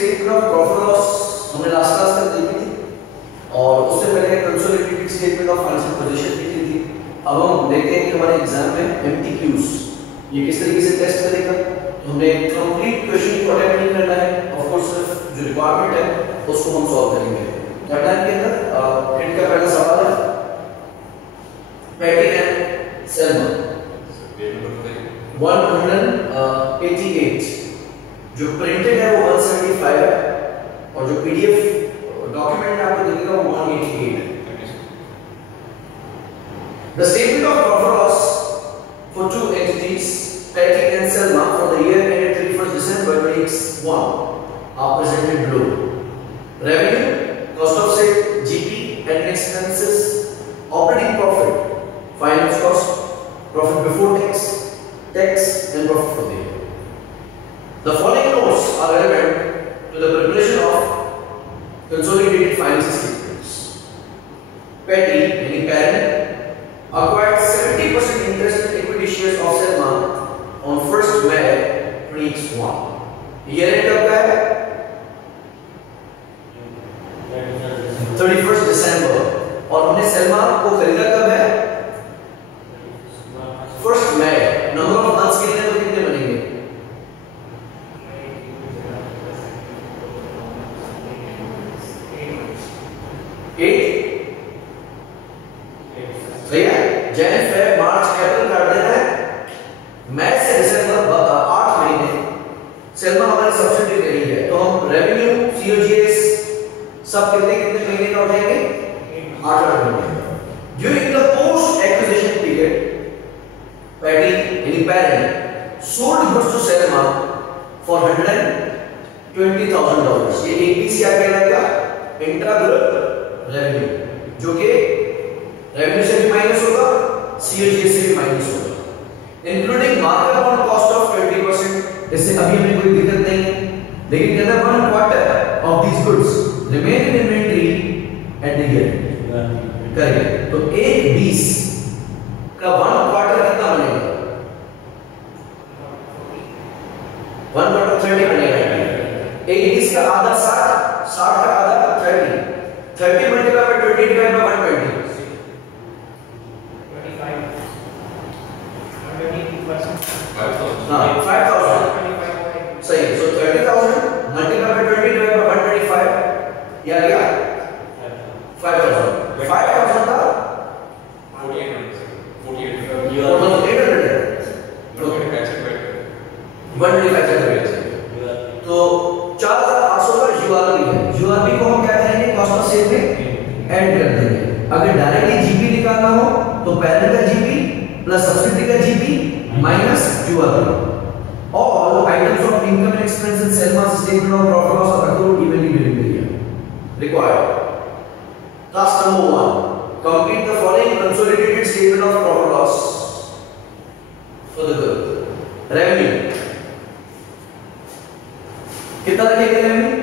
Statement of profit loss हमने last class तक देखी थी और उससे पहले consolidated statement of financial position देखी थी। अब हम देखते हैं कि हमारे एग्जाम में एमटीक्यूज ये किस तरीके से टेस्ट करेगा। तो हमने कंप्लीट क्वेश्चन को अटेम्प्ट नहीं करना है, ऑफ कोर्स सिर्फ जो रिक्वायरमेंट है उसको हम सॉल्व करेंगे। टाइम के अंदर हिंट का पहला सवाल है पैटी एंड सेल्मन 188 जो प्रिंटेड है वो 175 है और जो पीडीएफ डॉक्यूमेंट आपको दिखेगा वो 188 है। The statement of profit or loss for two entities, Patty and Selma, for the year ended 31st December 2021 are presented below. Revenue, cost of sale, GP, admin expenses, operating profit, finance cost, profit before tax, tax and profit for the year. The following notes are relevant to the preparation of consolidated financial statements. Patty, meaning parent, acquired 70% interest in equity shares of Selma on 1st May 2021. Year end कब है? 31st December। और हमने Selma को खरीदा कब है? 1st May। Number of months कितने तो कितने बनेंगे? 8। सही है। जैन फेब मार्च अप्रैल कर देना है। मई से दिसंबर 8 महीने सेल्मा हमारी सब्सिडी रही है तो हम रेवेन्यू सीओजीएस सब कितने कितने महीने का हो जाएंगे? 8 महीने। During the post acquisition period Patty यानी parent sold goods to Selma for $120,000। ये एक पीस क्या कहलाएगा? इंट्रा ग्रुप रेवेन्यू, जो कि रेवेन्यू से भी माइनस होगा, सीओजीएस से भी माइनस होगा, including markup on cost of 20%। इससे अभी हमें कोई दिक्कत नहीं है, लेकिन कहता है 1/4 of these goods remain in inventory at the year. Correct. तो एक 20 का 1/4 कितना बनेगा? 1/30 बनेगा। एक 20 का आधा 60 का आधा 30 मल्टीप्लाई बाय 20 डिवाइड बाय 120 5,000। सही है। So 30,000 multiplied by 20 divided by 125 ये आ गया 5,000 का 125 तो 4,800 का यूआरबी है। यूआरबी को हम क्या करेंगे? कॉस्ट ऑफ सेल में ऐड कर देंगे। अगर डायरेक्टली जीपी निकालना हो तो पेरेंट का जीपी प्लस सब्सिडी का GP minus URL. All items of income and expense in Selma's statement of profit loss are accrued evenly during the year. Required. Task number 1. Complete the following consolidated statement of profit loss for the group. Revenue. कितना रखेंगे revenue?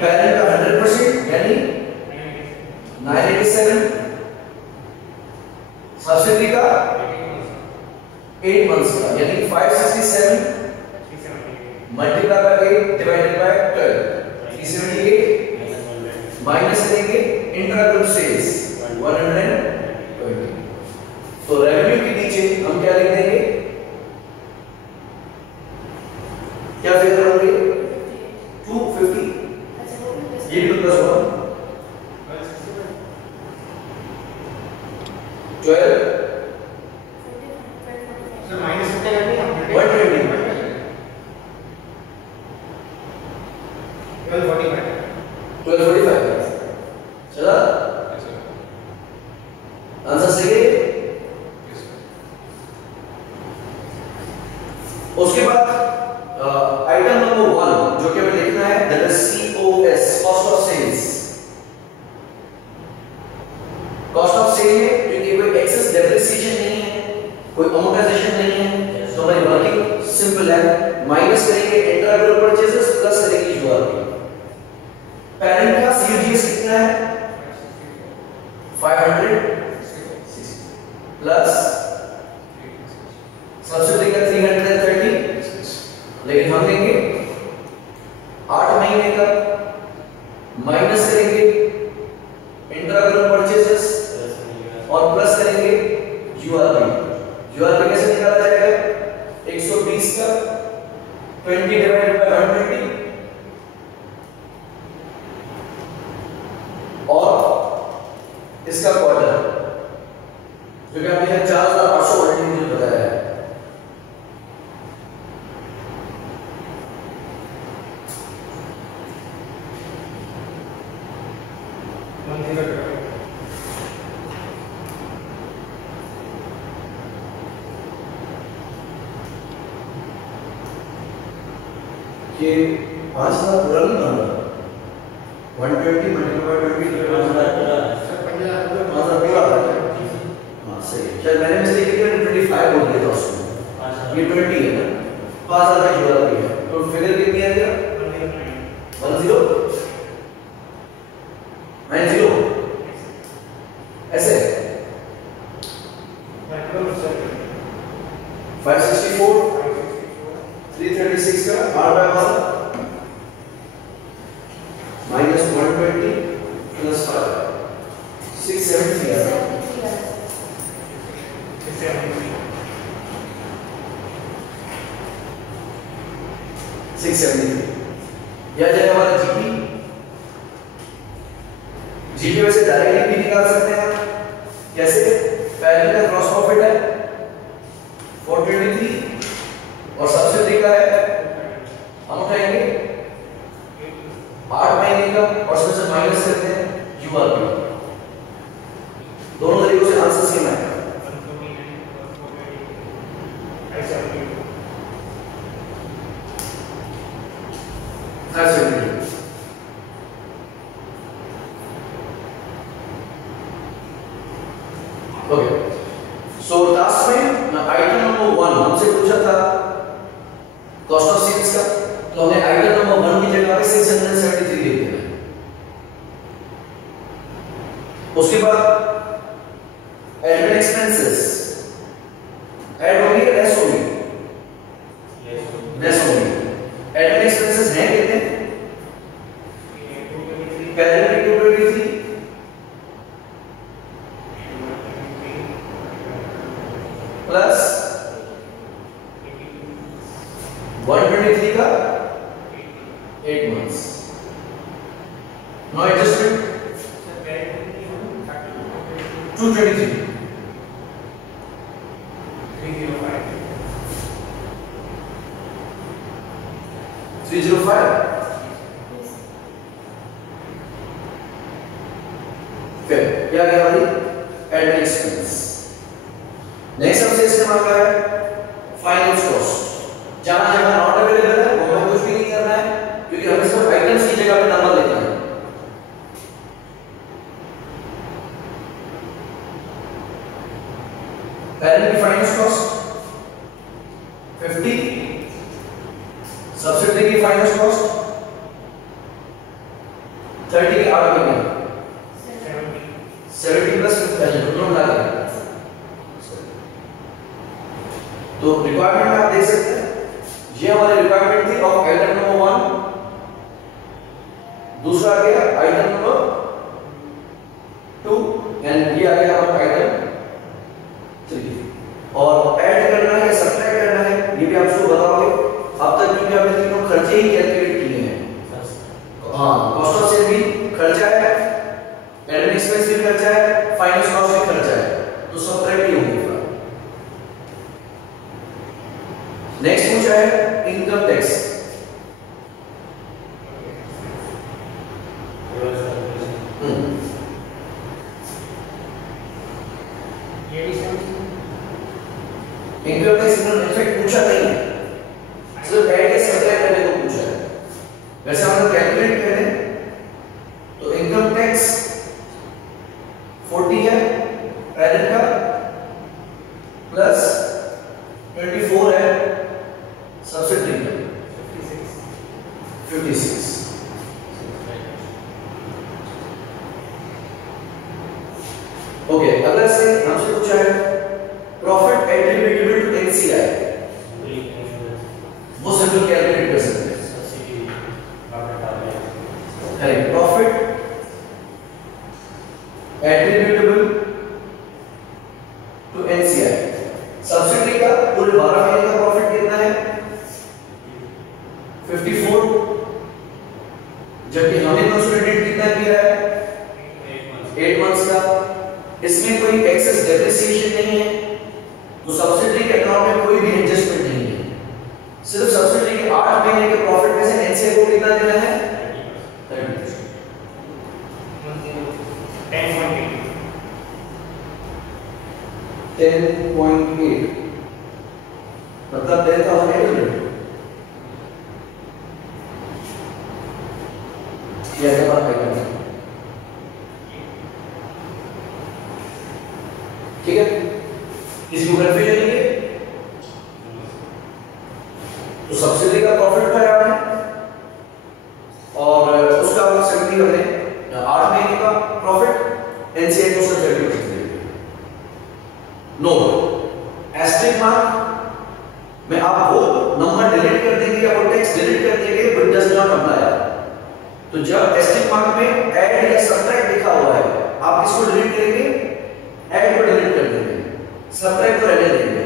Parent का 100% यानी 987। Subsidy का 8 months का यानी 567 multiply by 8 divided by 12 378 minus करेंगे intra group sales 120। तो revenue के नीचे हम क्या लिख देंगे? क्या फिगर होंगे? 250। ये भी प्लस 1 12 सर माइनस कितना करनी है? 120 1245 चला आंसर सही है। उसके बाद आइटम नंबर 1 जो कि हमें लिखना है that is COS cost of sales. Cost of sale में कोई एक्सेस डेप्रिसिएशन नहीं है, कोई अमोर्टाइजेशन नहीं है, तो हमारी वर्किंग सिंपल है। माइनस करेंगे इंट्रा ग्रुप परचेजेस प्लस करेंगे यूआरपी। पेरेंट का सीओजीएस कितना है? 560 प्लस सब्सिडी का 330, लेकिन 20 डिवाइडेड बाय 120 और इसका क्वार्टर जो कि हमने 4500 वोल्ट बताया है। ये 5000 पूरा नहीं बन रहा। 120 मल्टीप्लाई बाय 20 5000 पूरा आ रहा है। हाँ सही। शायद मैंने मिस्टेक की थी, 25 बोल दिया था उसमें। ये 20 है ना, 5000 का जोड़ा भी है। तो फिगर कितनी आ गया? 1090 ऐसे 564 336 का r बाय 1 माइनस 120 प्लस 5 670 है। 673 यह जाएगा हमारा जीपी वैसे डायरेक्टली भी निकाल सकते हैं। कैसे? पहले का ग्रॉस प्रॉफिट है 423 और सब्सिडी का है, हम उठाएंगे 8 महीने का और उसमें से माइनस करते हैं यूआरपी। दोनों तरीकों से आंसर सेम आएगा। ओके, सो टास्क में आइटम नंबर 1 हमसे पूछा था कॉस्ट ऑफ सेल्स का, तो हमने आइटम नंबर 1 की जगह पे 673 लिख दिया। उसके बाद एडमिन एक्सपेंसेस ऐड होंगे या लेस होंगे? लेस होंगे। एडमिन एक्सपेंसेस हैं कितने? पहले 223 प्लस 123 का 8 months। नो एडजस्टमेंट 223 305 फिर क्या गया हमारी एडमिन एक्सपेंस। नेक्स्ट हमसे इससे मांगा है फाइनेंस कॉस्ट। जहां जहां नॉट अवेलेबल है वो हमें कुछ भी नहीं करना है, क्योंकि हमें सिर्फ आइटम्स की जगह पे नंबर लिखना है। पहले की फाइनेंस कॉस्ट 50, सब्सिडी की फाइनेंस कॉस्ट 30 के आगे में 70 प्लस 50 दोनों मिला के। तो रिक्वायरमेंट में आप देख सकते हैं ये हमारी रिक्वायरमेंट थी ऑफ आइटम नंबर 1, दूसरा आ गया आइटम नंबर 2 एंड ये आ गया हमारा आइटम 3। और ऐड करना है या सब्ट्रैक्ट करना है ये भी आप सबको बताओगे। अब तक क्योंकि हमने तीनों खर्चे ही कैलकुलेट किए हैं। हाँ, कॉस्ट ऑफ सेल भी खर्चा है, एडमिन एक्सपेंस भी खर्चा है, फाइनेंस कॉस्ट भी खर्चा है, तो सब्ट्रैक्ट ही होंगे। नेक्स्ट पूछा है income tax. Income tax effect पूछा नहीं है, सिर्फ ऐड या सब्ट्रैक्ट करने को पूछा है। वैसे हम लोग कैलकुलेट करें तो इनकम टैक्स 40 है पेरेंट का प्लस 24 है सब्सिडी का 56। ओके, अगला से हमसे पूछा है प्रॉफिट एट्रिब्यूटेबल टू एनसीआई। वो सब लोग कैलकुलेट कर सकते हैं। Correct, profit attributable to NCI. Subsidy का पूरे 12 महीने का प्रॉफिट कितना है? इसमें कोई एक्सेस डेप्रिसिएशन नहीं है, तो सब्सिडरी के अकाउंट में कोई भी एडजस्टमेंट नहीं है। सिर्फ सब्सिडरी के 8 महीने के प्रॉफिट में से एनसीए को कितना देना है? 30%। 10.8 मतलब देता हूं ये क्या बात है? ठीक है, किसी को कंफ्यूजन नहीं है? तो सब्सिडी का प्रॉफिट उठाया हमने और उसका सेवेंटी हमने 8 महीने का प्रॉफिट एनसीए को उसका 30% दे दिया। नोट एस्टेरिस्क मार्क में आप वो नंबर डिलीट कर देंगे या वो टेक्स्ट डिलीट कर देंगे बट डज नॉट अप्लाई। तो जब एस्टेरिस्क मार्क में ऐड या सब्ट्रैक्ट लिखा हुआ है आप किसको डिलीट करेंगे? ऐड को डिलीट कर देंगे, सब्ट्रैक्ट को रहने देंगे।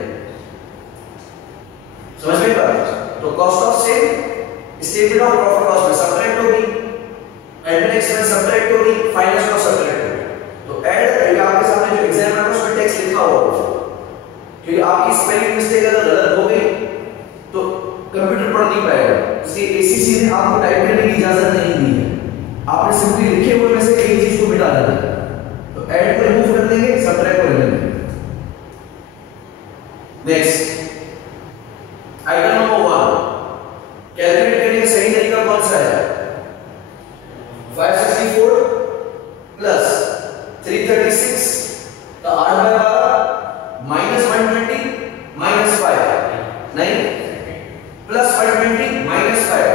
समझ में बात? तो cost of sale statement of profit loss में सब्ट्रैक्ट होगी, एडमिन एक्सपेंस सब्ट्रैक्ट होगी, फाइनेंस कॉस्ट सब्ट्रैक्ट होगी। तो ऐड आपके सामने जो एग्जाम है उसमें टेक्स्ट लिखा हुआ होगा, क्योंकि आपकी स्पेलिंग मिस्टेक अगर गलत हो गई तो कंप्यूटर पढ़ नहीं पाएगा। इसलिए एसीसी ने आपको टाइप करने की इजाजत नहीं दी है, आपने सिंपली लिखे हुए में से एक चीज को मिटा देना है। तो ऐड को रिमूव कर देंगे, सब्ट्रैक्ट को रहने देंगे। नेक्स्ट आइटम नंबर 1 कैलकुलेट करने का सही तरीका कौन सा है? 564 प्लस 336 का 8/12 माइनस 120 माइनस 5 नहीं, प्लस 120 माइनस 5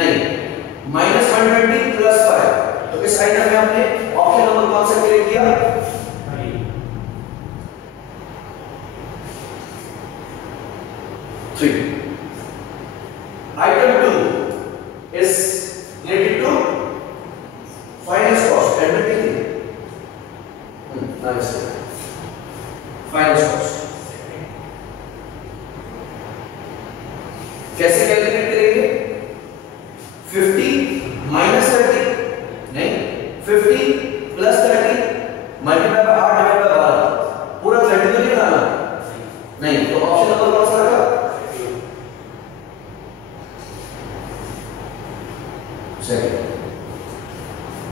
नहीं, माइनस 120 प्लस 5। तो इस आइटम में हमने ऑप्शन नंबर कौन सा क्लिक किया? Item 2 is related to finance cost. Admittedly, nice. Finance cost. कैसे कैलकुलेट करेंगे? 50 माइनस 30 नहीं, 50 plus 30 multiply by 8 divide by 12 पूरा 30 तो नहीं डालना नहीं। तो ऑप्शन नंबर कौन सा रखा?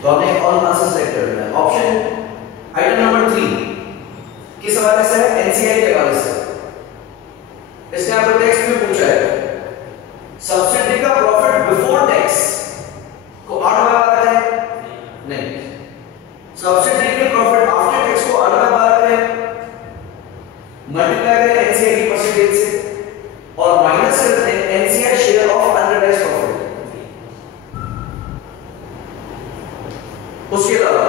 तो हमने ऑल आंसर सेलेक्ट करना है। ऑप्शन आइटम नंबर 3 किस हवाले से है? एनसीआई के हवाले से। इसने आपको टेक्स्ट में पूछा है सब्सिडी का प्रॉफिट बिफोर टैक्स को 8/12 है नहीं, सब्सिडी के प्रॉफिट आफ्टर टैक्स को 8/12 है, मल्टीप्लाई करें एनसीआई की परसेंटेज से और माइनस करें NCI share of unrealised profit. उसके अलावा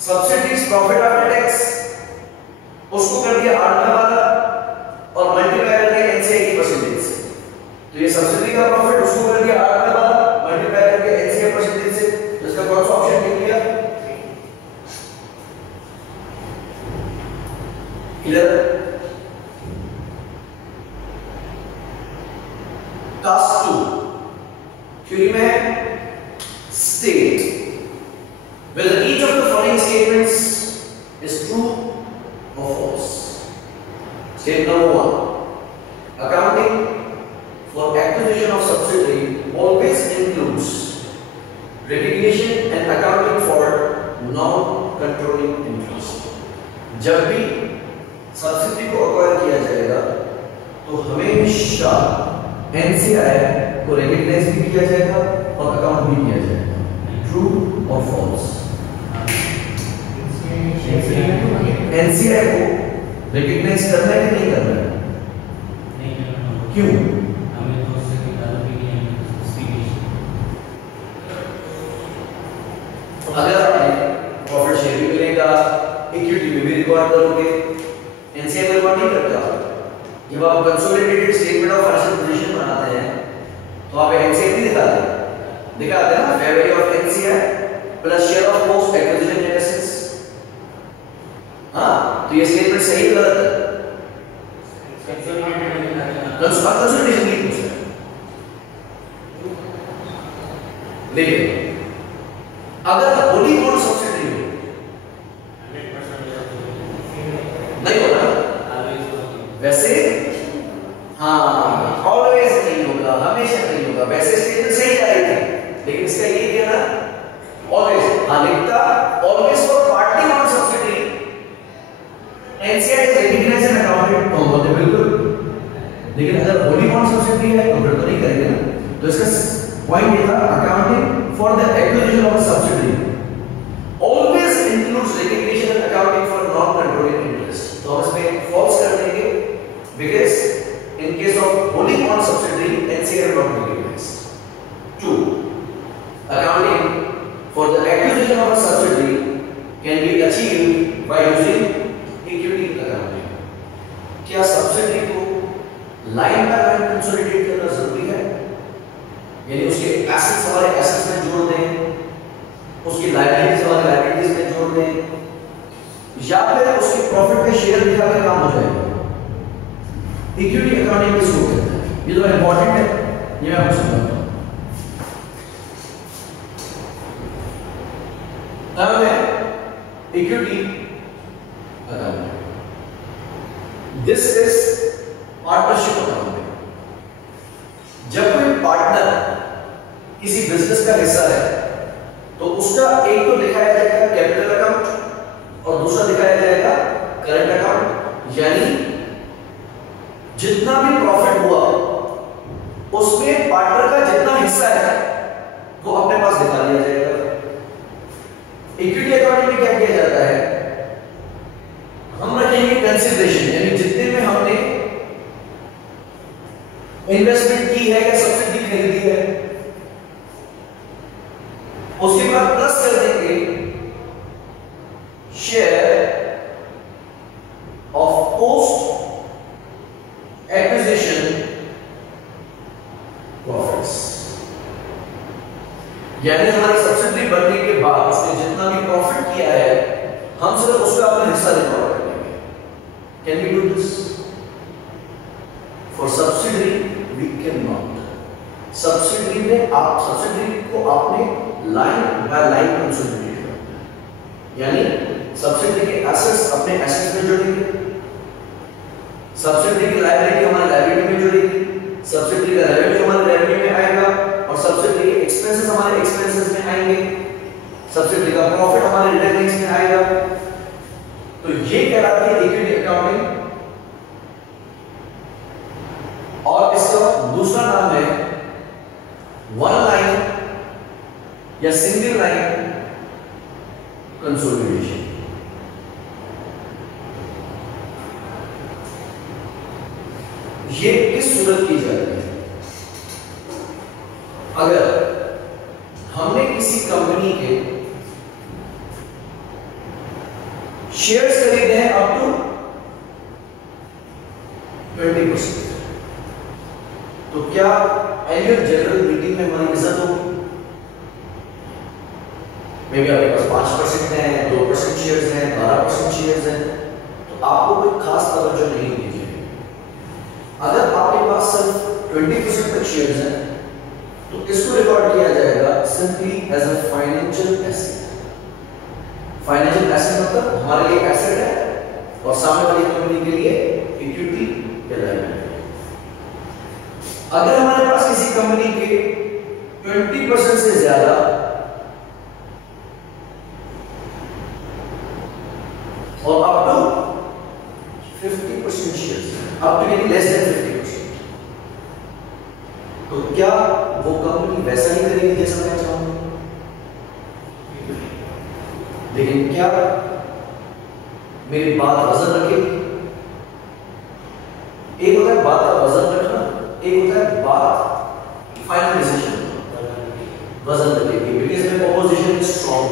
सब्सिडीज प्रॉफिट आफ्टर टैक्स उसको कर दिया 8/12 और मल्टीप्लाई कर दिया एनसीआई की परसेंटेज से। तो ये सब्सिडी का प्रॉफिट उसको कर दिया 8/12 मल्टीप्लाई करके एनसीआई परसेंटेज से। तो इसका कौन सा ऑप्शन क्लिक किया? क्लियर? टास्क 2 क्वेरी में state whether each of the following statements is true or false. Statement number 1. Accounting for acquisition of subsidiary always includes recognition and accounting for non-controlling interest. जब भी subsidy को acquire किया जाएगा तो हमेशा NCI को recognise भी किया जाएगा और अकाउंट भी किया जाएगा। ट्रू और फॉल्स? एनसीआई को रिकॉग्नाइज करना है कि नहीं करना है? नहीं करना। क्यों? हमें तो उससे किताब भी नहीं है स्पीकिंग। अगर आपने प्रॉफिट शेयर भी मिलेगा, इक्विटी में भी रिकॉर्ड करोगे, एनसीआई को रिकॉर्ड नहीं करता। जब आप consolidated statement of financial position बनाते हैं तो आप एनसीआई नहीं दिखाते हैं ना, fair value of NCI plus share of post acquisition in assets. हां, तो ये स्टेटमेंट सही गलत है? कंसोलिडेशन नहीं पूछा। लेकिन अगर होली बोर्ड सब्सिडी हो हाँ, ऑलवेज नहीं होगा, हमेशा नहीं होगा। वैसे स्टेटमेंट सही जा रही थी, लेकिन इसका ये क्या ना, ऑलवेज। हाँ, लिखता always for partly non subsidiary NCR is recognised and accounted, तो बोलते बिल्कुल। लेकिन अगर होली नॉन सब्सिडरी है तो फिर तो नहीं करेंगे ना। तो इसका पॉइंट ये था, accounting for the acquisition of subsidiary always includes recognition and accounting for non controlling interest. तो हम इसमें फॉल्स कर देंगे, because in case of wholly owned subsidiary, NCA will not be recognized. 2. Accounting for the acquisition of a subsidiary can be achieved by using equity accounting. क्या subsidiary को line by line consolidate करना जरूरी है? यानी उसके assets हमारे assets में जोड़ दें, उसकी लायबिलिटीज हमारे लायबिलिटीज में जोड़ दें, या फिर उसके प्रॉफिट में शेयर दिखाकर काम हो जाएगा? इक्विटी अकाउंटिंग में इसको कहते हैं। ये तो इंपॉर्टेंट है, ये मैं आपको समझाता हूं। नाम है equity accounting. This is partnership accounting. जब कोई पार्टनर किसी बिजनेस का हिस्सा है तो उसका एक तो दिखाया जाएगा कैपिटल अकाउंट और दूसरा दिखाया जाएगा करंट अकाउंट। यानी जितना भी प्रॉफिट हुआ उसमें पार्टनर का जितना हिस्सा है वो अपने पास दिखा दिया जाएगा। इक्विटी अकाउंटिंग में क्या किया जाता है, हम रखेंगे कंसिडरेशन, यानी जितने में हमने इन्वेस्टमेंट की है या सब्सिडी खरीदी है, उसके बाद प्लस कर देंगे share of post acquisition profits. यानी हमारी सब्सिडी बनने के बाद उसने जितना भी प्रॉफिट किया है हम सिर्फ उसका अपना हिस्सा रिकॉर्ड कर लेंगे। Can we do this? For subsidy we can not. Subsidy में आप सब्सिडी को आपने लाइन बाय लाइन कंसोलिडेट करना है, यानी सब्सिडी के एसेट्स अपने एसेट्स में जोड़ेंगे, सब्सिडी की लायबिलिटी हमारी लायबिलिटी में जुड़ेगी, सब्सिडी का रेवेन्यू हमारे रेवेन्यू में आएगा और सब्सिडी के एक्सपेंसेस हमारे एक्सपेंसेस में आएंगे, सब्सिडी का प्रॉफिट हमारे रिटर्निंग्स में आएगा। तो ये कहलाती है इक्विटी अकाउंटिंग। और इसका दूसरा नाम है वन लाइन या सिंगल लाइन कंसोलिडेशन। ये किस सूरत की जाती है? अगर हमने किसी कंपनी के शेयर्स खरीदे हैं अप टू 20%, तो क्या एनुअल जनरल मीटिंग में हमारी इज्जत होगी? मे बी आपके पास 5% है, 2% शेयर्स हैं, 12% शेयर्स हैं, तो आपको कोई खास तवज्जो नहीं दी जाएगी। अगर आपके पास सिर्फ 20% तक शेयर्स हैं तो इसको रिकॉर्ड किया जाएगा simply as a financial asset. Financial asset मतलब हमारे लिए एसेट है और सामने वाली कंपनी के लिए इक्विटी या लायबिलिटी। अगर हमारे पास किसी कंपनी के 20% से ज्यादा और up to 50% shares, up to यानी लेस देन 50%, तो क्या वो कंपनी वैसा ही करेगी जैसा मैं चाहूंगा? लेकिन क्या मेरी बात वजन रखेगी? एक होता है बात का वजन रखना, एक होता है बात फाइनल डिसीजन वजन रखेगी, बिकॉज मेरे ऑपोजिशन इज स्ट्रांग।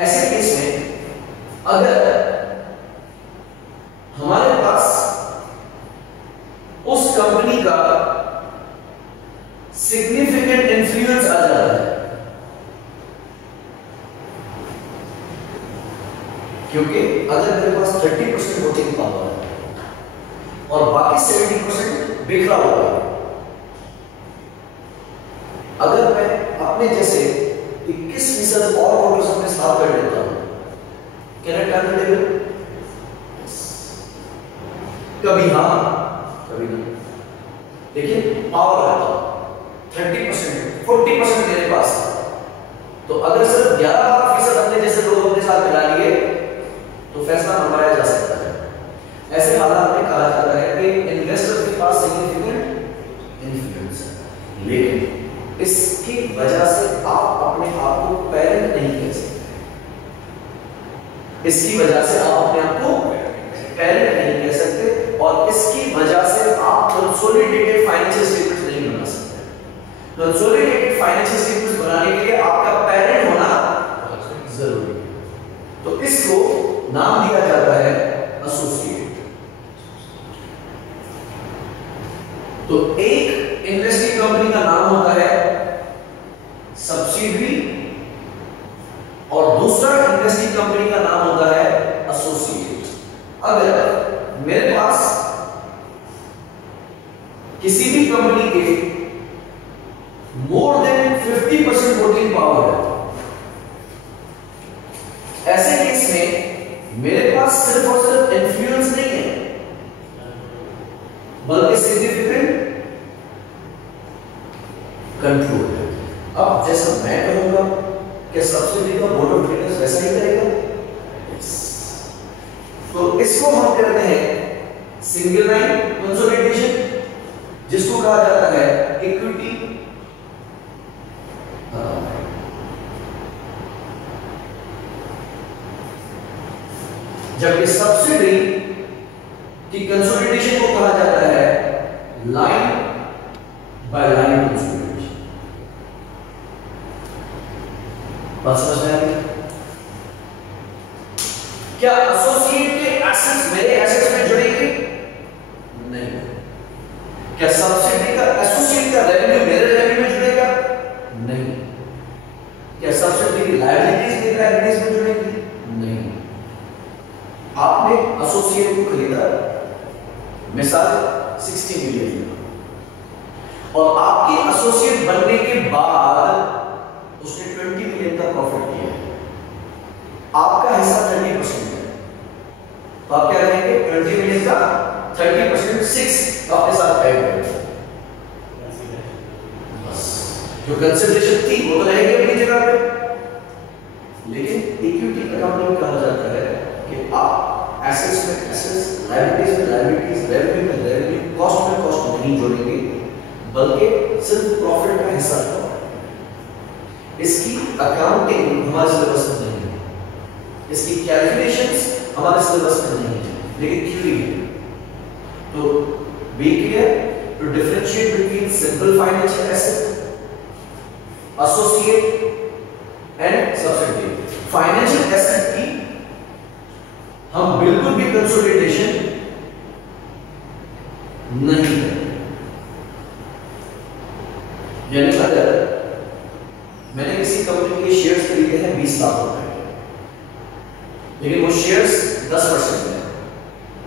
ऐसे केस में अगर हमारे पास उस कंपनी का सिग्निफिकेंट इन्फ्लुएंस आ जाता है, क्योंकि अगर मेरे पास 30% वोटिंग पावर है और बाकी 70% बिखरा हुआ है, अगर मैं अपने जैसे 21% और वोटर्स अपने साथ कर लेता हूं, can I turn the table? कभी हाँ कभी 40% मेरे पास था, तो अगर सिर्फ 11% अपने जैसे लोग अपने साथ मिला लिए तो फैसला मंगाया जा सकता है। ऐसे हालात में कहा जाता है कि इन्वेस्टर के पास सिग्निफिकेंट इन्फ्लुएंस है, लेकिन इसकी वजह से आप अपने आप को पेरेंट नहीं कह सकते। इसकी वजह से आप अपने आप को पेरेंट नहीं कह सकते और इसकी वजह से आप कंसोलिडेटेड फाइनेंशियल स्टेटमेंट्स नहीं बना सकते। कंसोलिडेटेड फाइनेंशियल स्टेटमेंट्स बनाने के लिए आपका पेरेंट होना जरूरी है, तो इसको नाम दिया जाता है एसोसिएट। तो एक इन्वेस्टिंग कंपनी का नाम होता है सब्सिडरी और दूसरा इन्वेस्टिंग कंपनी का नाम होता है एसोसिएट। अगर मेरे पास किसी भी कंपनी के मोर देन 50% वोटिंग पावर है, ऐसे केस में मेरे पास सिर्फ और सिर्फ इन्फ्लुएंस नहीं है बल्कि सिग्निफिकेंट कंट्रोल है। अब जैसा मैं कहूंगा क्या सब्सिडी का बोर्ड ऑफ डायरेक्टर्स वैसा ही करेगा? तो इसको हम कहते हैं सिंगल लाइन कंसोलिडेशन, जिसको कहा जाता है इक्विटी जबकि सब्सिडी की कंसोलिडेशन को कहा जाता है लाइन बाय लाइन कंसोलिडेशन। बात समझ में आ गई? क्या एसोसिएट के एसेट्स मेरे एसेट्स में जुड़ेंगे? नहीं। क्या सब्सिडी का एसोसिएट का रेवेन्यू मेरे रेवेन्यू में जुड़ेगा? नहीं। क्या सब्सिडी की लायबिलिटीज मेरे लायबिलिटीज में जुड़ेंगी? नहीं। आपने एसोसिएट को खरीदा मिसाल 60 मिलियन और आपके एसोसिएट बनने के बाद उसने 20 मिलियन का प्रॉफिट किया है, आपका हिस्सा 30% है, तो आप क्या करेंगे? 20 मिलियन का 30% 6 आपके साथ ऐड करेंगे, बस जो कंसिडरेशन थी वो तो रहेगी अपनी जगह पे। लेकिन इक्विटी अकाउंटिंग में कहा जाता है कि आप एसेट्स में एसेट्स, लायबिलिटीज में लायबिलिटीज, रेवेन्यू में रेवेन्यू, कॉस्ट में कॉस्ट नहीं जोड़ेंगे बल्कि सिर्फ प्रॉफिट का हिस्सा जोड़ेंगे। इसकी अकाउंटिंग हमारे सिलेबस में नहीं है, इसकी कैलकुलेशंस हमारे सिलेबस में नहीं है, लेकिन थ्योरी है। तो be clear to differentiate between simple financial asset, associate and subsidy. Financial asset की हम बिल्कुल भी कंसोलिडेशन नहीं करेंगे। यानी अगर मैंने किसी कंपनी के शेयर्स खरीदे हैं 20 लाख रुपए, लेकिन वो शेयर्स 10% है,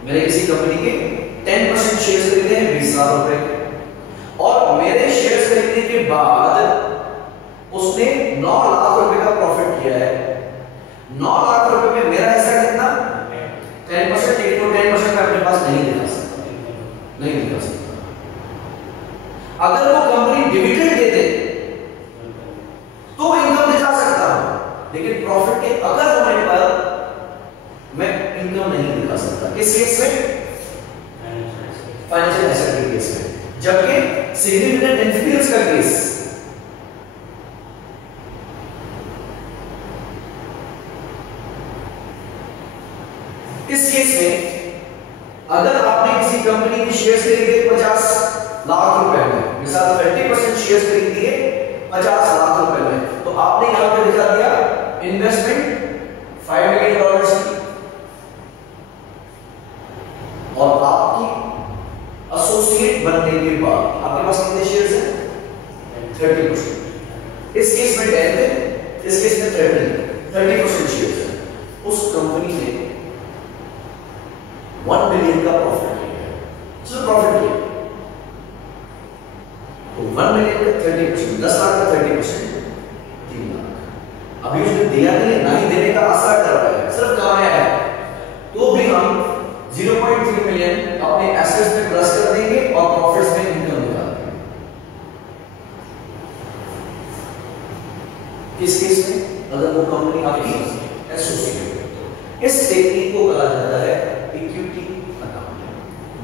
मैंने किसी कंपनी के 10% शेयर्स खरीदे हैं 20 लाख रुपए के, और मेरे शेयर्स खरीदने के बाद उसने 9 लाख रुपए का प्रॉफिट किया है। 9 लाख रुपए में मेरा हिस्सा कितना? 10%। एक तो 10% मैं अपने पास नहीं दिखा सकता, नहीं दिखा सकता। अगर वो कंपनी डिविडेंड दे दे तो इनकम दिखा सकता हूं, लेकिन प्रॉफिट के अगर होने पर मैं इनकम नहीं दिखा सकता। किस केस में? फाइनेंशियल एसेट के केस में। जबकि सिग्निफिकेंट इन्फ्लुएंस का केस इस केस में अगर आपने किसी कंपनी की शेयर्स खरीदे 50 लाख रुपए में, मिसाल 30% शेयर्स खरीद दिए 50 लाख रुपए में, तो आपने यहां पे दिखा दिया इन्वेस्टमेंट $5 मिलियन की, और आपकी एसोसिएट बनने के बाद आपके पास कितने शेयर्स हैं? 30%। इस केस में 10 है, इस केस में 30% शेयर्स है। उस कंपनी ने 1 मिलियन का प्रॉफिट किया, सिर्फ प्रॉफिट किया, तो 1 मिलियन का 30%, 10 लाख का 30%, 3 लाख। अभी उसने दिया नहीं, ना ही देने का आसार कर रहा है, सिर्फ कमाया है, तो भी हम 0.3 मिलियन अपने एसेट्स में प्लस कर देंगे और प्रॉफिट्स में इनकम निकाल देंगे। किस केस में? अगर वो कंपनी आपकी एसोसिएट है। इस टेक्निक को कहा जाता है इक्विटी अकाउंटिंग,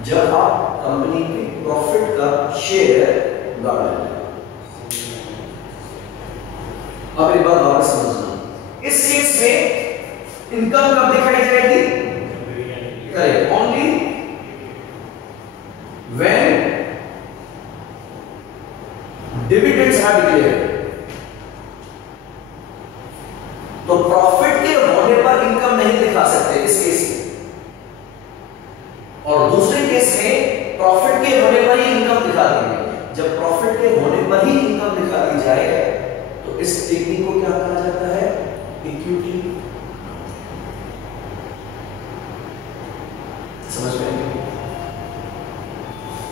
जब आप कंपनी के प्रॉफिट का शेयर गाड़ लेते हैं। अब एक बात और समझना, इस केस में इनकम कब दिखाई जाएगी? Correct, only when dividends are declared. तो प्रॉफिट के होने पर इनकम नहीं दिखा सकते इस केस में, और दूसरे केस में प्रॉफिट के होने पर ही इनकम दिखा देंगे। जब प्रॉफिट के होने पर ही इनकम दिखा दी जाए तो इस टेक्निक को क्या कहा जाता है? इक्विटी। समझ में?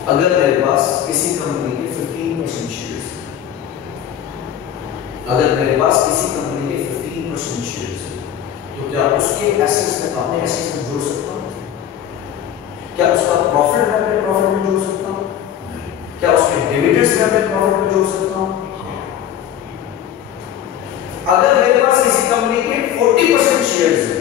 अगर मेरे पास किसी कंपनी के 15% शेयर्स, अगर मेरे पास किसी कंपनी के 15% शेयर्स है, तो क्या उसके एसेट्स में, अपने एसेट्स में जोड़ सकता हूं? क्या उसका प्रॉफिट में अपने प्रॉफिट में जोड़ सकता हूं? क्या उसके डिविडेंड्स में अपने प्रॉफिट में जोड़ सकता हूं? अगर मेरे पास किसी कंपनी के 40% शेयर्स है,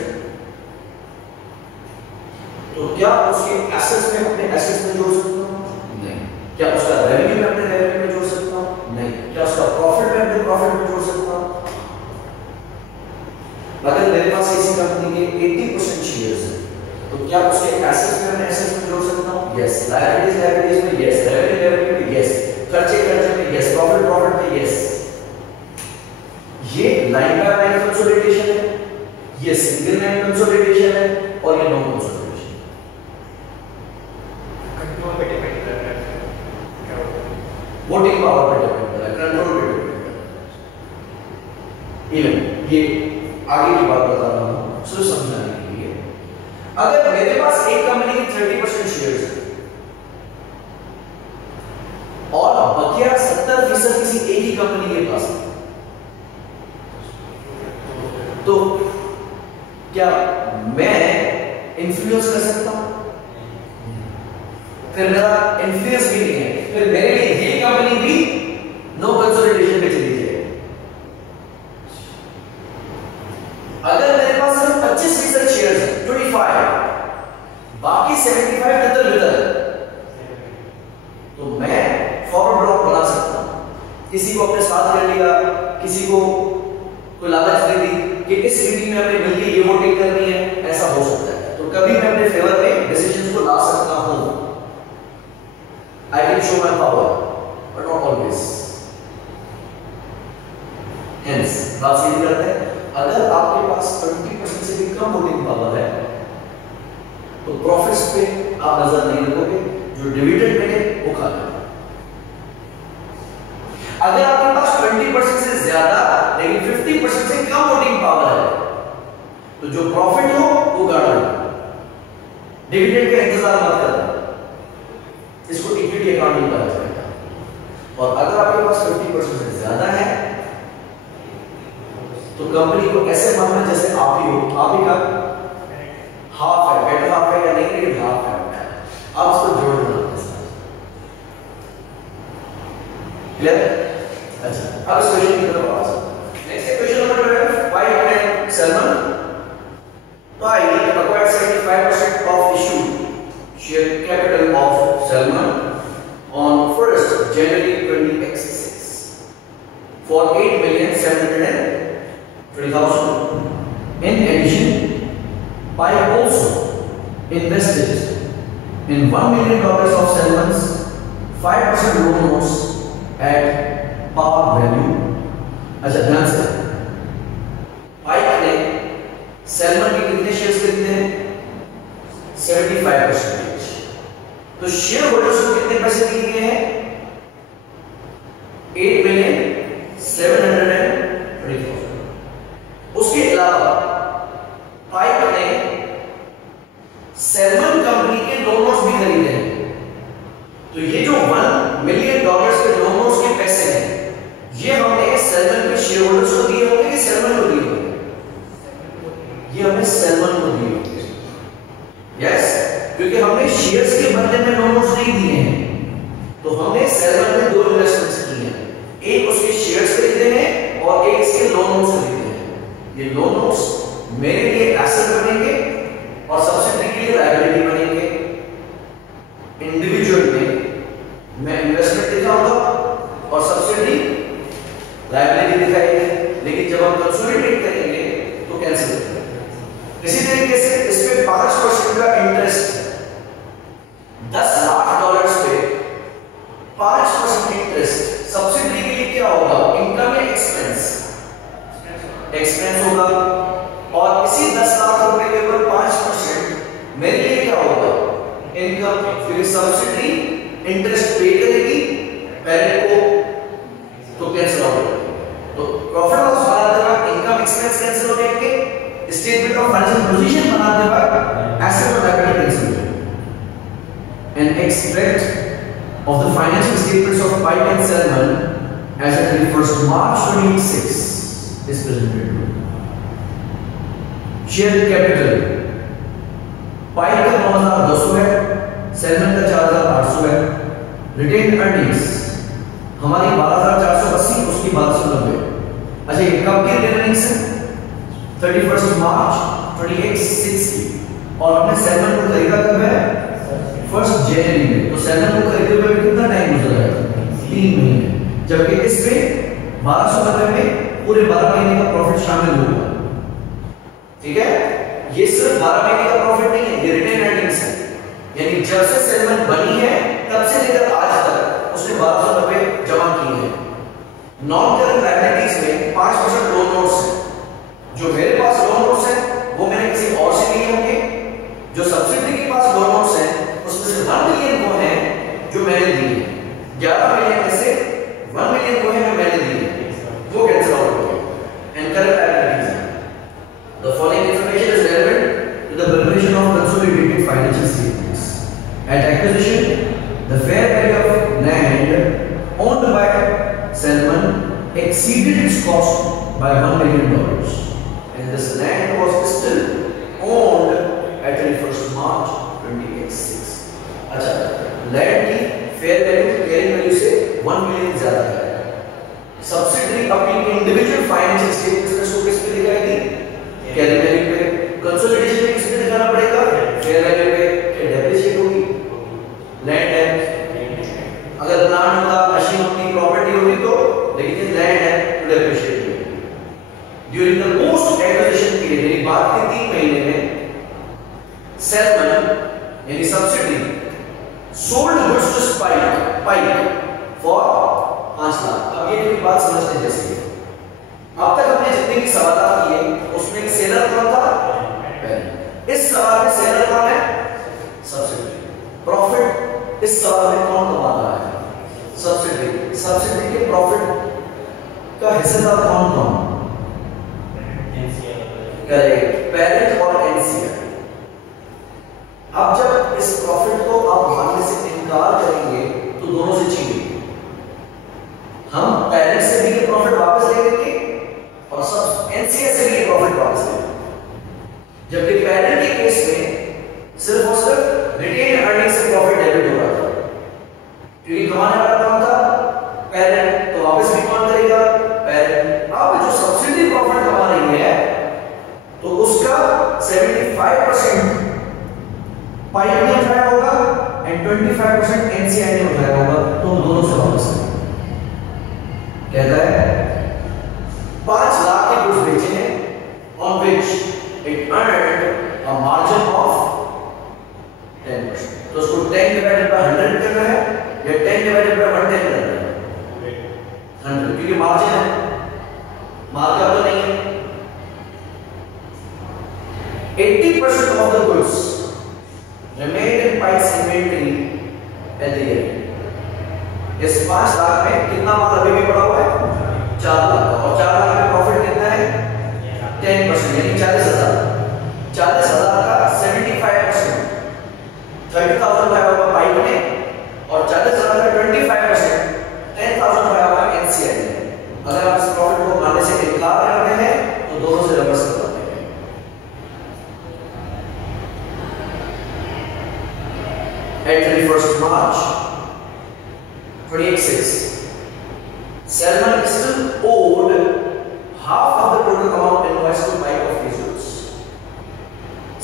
तो क्या उसके एसेट्स में अपने एसेट्स में जोड़ सकता हूं? नहीं। क्या उसका रेवेन्यू में अपने रेवेन्यू में जोड़ सकता हूं? नहीं। क्या उसका प्रॉफिट में अपने प्रॉफिट में जोड़ सकता हूं? अगर मेरे पास किसी कंपनी के 80% शेयर्स है, तो क्या उसके एसेट्स में अपने एसेट्स में जोड़ सकता हूं? यस। लायबिलिटीज में यस, रेवेन्यू में यस, खर्चे में यस, प्रॉफिट में यस। ये लाइन बाय लाइन कंसोलिडेशन है, ये सिंगल लाइन कंसोलिडेशन है, और ये नॉन कंसोलिडेशन। कंट्रोल पे डिपेंड करता है, वोटिंग पावर पे डिपेंड करता है, कंट्रोल पे डिपेंड करता है। इवन ये आगे की बात बता रहा हूं सिर्फ समझाने के लिए। अगर मेरे पास एक कंपनी की 30% शेयर्स है और बकिया 70% किसी एक ही कंपनी के पास है, तो क्या मैं इन्फ्लुएंस कर सकता हूं? फिर मेरा इन्फ्लुएंस भी नहीं है, फिर मेरे लिए ये कंपनी भी नो कंसोलिडेशन पे चली जाएगी। अगर मेरे पास सिर्फ 25% शेयर्स है, 25, बाकी 75 इधर, तो मैं फॉरवर्ड ब्लॉक बना सकता हूं। किसी को अपने साथ कर लिया, किसी को कोई लालच दे दी कि इस मीटिंग में हमें मिलकर ये वोटिंग करनी है, ऐसा हो सकता है। तो कभी मैं अपने फेवर में डिसीजंस को ला सकता हूं। I can show my power, but not always. Hence, बात सीधी करते हैं, अगर आपके पास 20% से भी कम वोटिंग पावर है, तो प्रॉफिट्स पे आप नजर नहीं रखोगे, जो डिविडेंड मिले वो खा लेंगे। अगर आपके पास 20% से ज्यादा लेकिन 50% से कम वोटिंग पावर है, तो जो प्रॉफिट हो वो गाड़ लो, डिविडेंड का इंतजार मत करना। इसको इक्विटी अकाउंटिंग कहा जाता है। और अगर आपके पास 50% से ज्यादा है, तो कंपनी को ऐसे मानना जैसे आप ही हो, आप ही का हाफ है, बेटर हाफ है या नहीं, लेकिन हाफ है, आप उसको जोड़ देना। क्लियर? अच्छा, अब इस क्वेश्चन की तरफ आ सकते हैं। Next question number 12, why and Salman acquired 75% of issued share capital of Salman on 1st January 2026 for 8,720,000. In addition, Pai also invested in $1 million of Salman's 5% loan notes at par value. अच्छा, ध्यान से, pipe ने salmon के कितने shares खरीदे हैं? 75%। तो share holders को कितने पैसे दिए हैं? 8,720,000। उसके अलावा पाइप ने सैलमन कंपनी के लोन नोट्स भी खरीदे हैं। तो ये जो $1 मिलियन के लोन नोट्स के पैसे हैं, ये हमने सैलमन के शेयर होल्डर्स को दिए होंगे कि सैलमन को दिए होंगे? ये हमने सैलमन को दिए होंगे। यस, क्योंकि हमने शेयर्स के बदले में लोन नोट्स नहीं दिए हैं, तो हमने सैलमन में दो इन्वेस्टमेंट्स किए हैं। एक उसके शेयर्स खरीदे हैं और एक इसके लोन नोट्स खरीदे हैं। ये लोन नोट्स मेरे लिए एसेट बनेंगे और सब्सिडी के लिए लायबिलिटी बनेंगे। इंडिविजुअल में मैं इन्वेस्टमेंट दिखाऊंगा और सब्सिडी लायबिलिटी दिखाएगी, लेकिन जब हम कंसोलिडेट करेंगे तो कैंसिल हो जाएगा। इसी तरीके से इस पे 5% का इंटरेस्ट, $10 लाख पे 5% इंटरेस्ट सब्सिडी के लिए क्या होगा? इनकम या एक्सपेंस? एक्सपेंस होगा। और इसी 10 लाख रुपए के ऊपर 5% मेरे लिए क्या होगा? इनकम, क्योंकि सब्सिडी इंटरेस्ट पे करेगी पेरेंट को, तो कैंसिल हो जाएगा। तो प्रॉफिट लॉस बनाते वक्त इनकम एक्सपेंस कैंसिल हो जाएंगे, स्टेटमेंट ऑफ फाइनेंशियल पोजीशन बनाते वक्त एसेट और लायबिलिटी कैंसिल हो जाएंगे। An extract of the financial statements of Pike and Selman as at 31st March 2026 is presented. Share capital Pike का 9,200 है, Selman का 4,800 है। Retained earnings हमारी 12,480, उसकी 1290। अच्छा, ये कब की earnings है? 31st March 2026 की। और हमने Selman को खरीदा कब है? 1 जनवरी में। तो सेलमन को खरीदे हुए कितना टाइम गुजर रहा है? 3 महीने। जबकि इसमें 1290 में पूरे 12 महीने का प्रॉफिट शामिल होगा। ठीक है, ये सिर्फ 12 महीने का प्रॉफिट नहीं है, ये रिटेन अर्निंग्स है। यानी जब से सेलमन बनी है तब से लेकर आज तक उसने 1290 जमा किए हैं। नॉन करंट लायबिलिटीज में 5% लोन नोट्स हैं। जो मेरे पास लोन नोट्स हैं वो मैंने किसी और से लिए होंगे। जो सब्सिडी के पास लोन नोट्स हैं उसमें से 1 मिलियन वो हैं जो मैंने दिए। 11 मिलियन में से 1 मिलियन वो हैं जो मैंने दिए, वो कैंसिल आउट हो गए। And current liabilities, the following information is relevant to the preparation of consolidated financial statements. At acquisition the fair value of land owned by Selman exceeded its cost by $1 million, and this land was still owned at 31st March 2026. अच्छा, land की fair value carrying value से 1 million ज्यादा है। Subsidy अपनी individual financial statements को किस पे दिखाएगी? कैरिंग वैल्यू पे। कंसोलिडेशन में किस पे दिखाना पड़ेगा? फेयर वैल्यू पे। डेप्रिसिएट होगी, लैंड है। अगर प्लांट होता, मशीन होती, प्रॉपर्टी होती तो, लेकिन ये लैंड है तो डेप्रिसिएट होगी। During the post acquisition period, यानी बाद के 3 महीने में सेलमन यानी subsidy sold goods to Pike for 5 lakh. अब ये थोड़ी बात समझने जैसी है। अब तक हमने जितने भी सवाल किए उसमें एक सेलर कौन था? इस सवाल में सेलर कौन है? सब्सिडी। प्रॉफिट इस सवाल में कौन कमा रहा है? सब्सिडी। सब्सिडी के प्रॉफिट का हिस्सेदार कौन कौन? करेक्ट, पेरेंट और एनसीआर। अब जब इस प्रॉफिट को आप मानने से इनकार करेंगे तो दोनों से छीनेंगे। हम पेरेंट से भी ये प्रॉफिट वापस ले लेंगे और सब एनसीआर से भी ये प्रॉफिट वापस ले लेंगे। जबकि पेरेंट के केस में सिर्फ और सिर्फ रिटेन अर्निंग से प्रॉफिट डेबिट हो रहा था, क्योंकि कमाने वाला कौन था? पेरेंट। तो वापस भी कौन करेगा? पेरेंट। अब जो सब्सिडी प्रॉफिट कमा रही है तो उसका 75% पाइप ने उठाया होगा एंड 25% एनसीआई ने उठाया होगा, तो दोनों से वापस कहता है 5 लाख के गुड्स बेचे हैं on which it earned a margin of 10%। तो उसको 10 डिवाइडेड बाय 100 करना है या 10 डिवाइडेड बाय 110 करना है? 100, क्योंकि मार्जिन है, मार्कअप तो नहीं है। 80% of the goods remained in Pike's inventory at the end. इस 5 लाख में कितना माल अभी भी पड़ा हुआ है? 4 लाख। और 4 लाख में प्रॉफिट कितना है? 10%, यानी 40,000। 40,000 का 75% 30,000 उठाया होगा पाइप ने, और 40,000 का 25% 10,000 उठाया होगा एनसीआई ने। अगर आप इस प्रॉफिट को मानने से इनकार करते हैं तो दोनों से रिवर्स कर देते हैं। At 31st March 2026, Selman still owed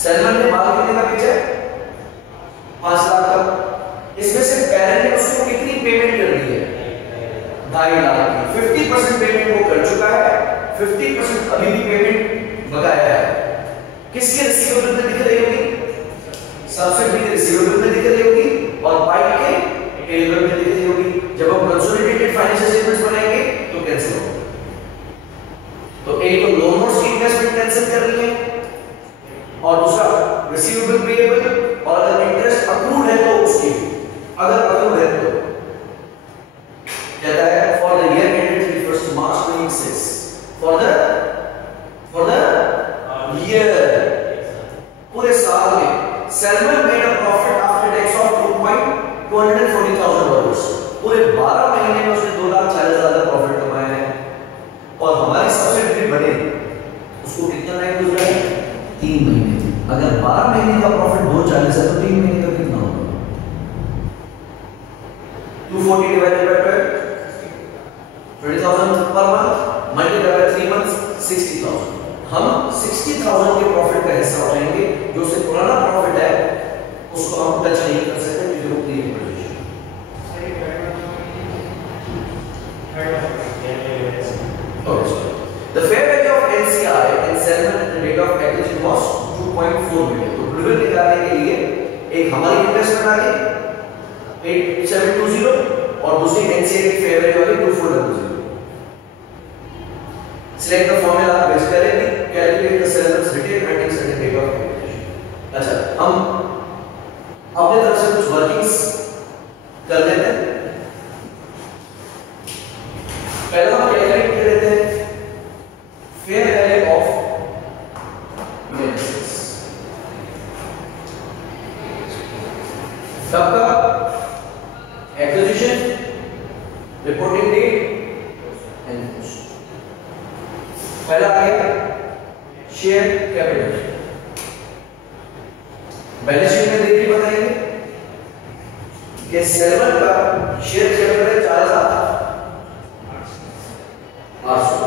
salmon ने माल कितने का बेचा है? 5 लाख का। इसमें से पेरेंट ने उसको कितनी पेमेंट कर दी है? 2.5 लाख की। 50% पेमेंट वो कर चुका है, 50% अभी भी पेमेंट बकाया है। किसके रिसीवेबल में दिख रही होगी? सब्सिडी के रिसीवेबल में दिख रही होगी और बाइक के पेएबल में दिख रही होगी। जब हम कंसोलिडेटेड फाइनेंशियल स्टेटमेंट्स बनाएंगे तो कैंसिल होगा। तो एक तो लोन नोट्स की इन्वेस्टमेंट कैंसिल कर रही है और दूसरा रिसीवेबल पेएबल, और अगर इंटरेस्ट अक्रूड है तो उसकी, अगर अक्रूड है तो कहता है for the year ended 31 March 2026 for the year, पूरे साल में salmon made a profit after tax of $240,000। पूरे 12 महीने में उसने 2,40,000 का प्रॉफिट कमाया है। और हमारी सब्सिडी बने उसको कितना टाइम गुजरा है? 3 महीने। अगर 12 महीने का प्रॉफिट 2,40,000 है तो 3 महीने का कितना होगा? 240 divided by 12, 20,000 per month, multiply by 3 months, 60,000। हम 60,000 के प्रॉफिट का हिस्सा उठाएंगे। जो उससे पुराना प्रॉफिट है उसको हम टच नहीं कर सकते क्योंकि वो clean position. The fair value of NCI in Salmon at the date of acquisition was 2.4 million। तो गुडविल निकालने के लिए एक हमारी इन्वेस्टमेंट आ गई 8720 और दूसरी NCI की फेयर वैल्यू आ गई 2400। Select the formula which correctly calculate the Salmon's retained earnings at the date of acquisition। अच्छा, हम अपने तरफ से कुछ वर्किंग्स कर लेते हैं। पहले हम कैलकुलेट कर लेते हैं फेयर वैल्यू ऑफ बिजनेस। कब का? Acquisition, reporting date and cost. पहला आ गया शेयर कैपिटल। बैलेंस शीट में देख के बताएंगे कि सैलमन का शेयर कैपिटल है 4,800।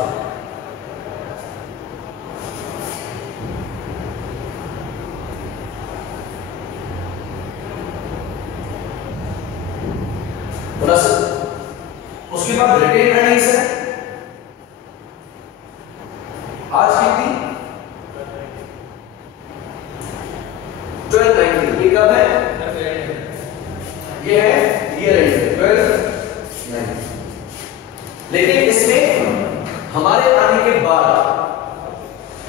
उसके बाद रिटेन अर्निंग्स है आज कितनी? 1290। ये कब है? ये है ईयर एंड 1290। लेकिन इसमें हमारे आने के बाद